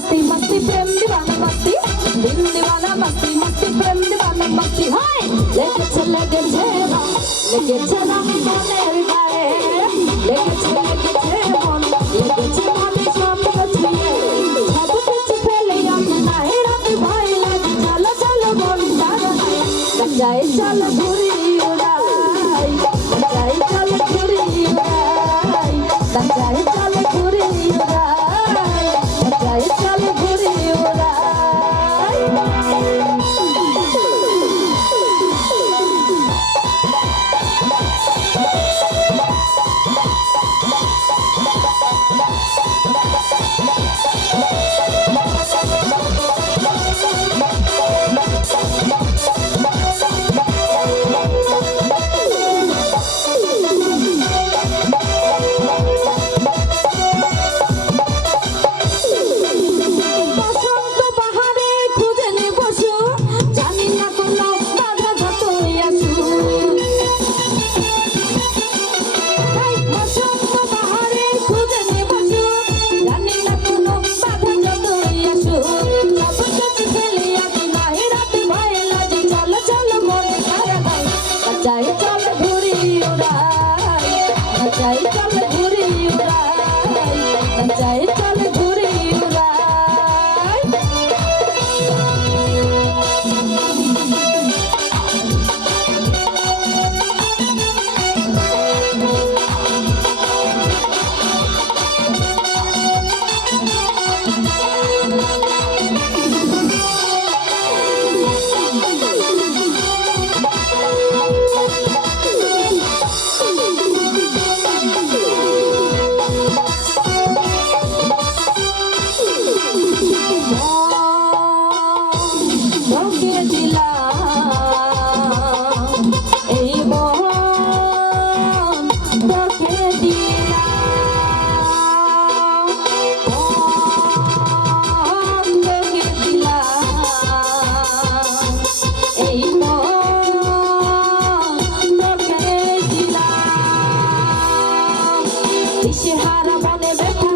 मस्ती मस्ती प्रेम दीवाना मस्ती दिल दीवाना मस्ती मस्ती प्रेम दीवाना मस्ती हाय लेके चले गए जेवा लेके चला मिलने बारे लेके चले गए जेवा लेके चला ले शाम बचने सब कुछ पहले आना है रात भाई लग चलो चलो बोल जा रहा है कच्चा इशारा घुरी उड़ाई कच्चा इशारा 加油！Mas you tu.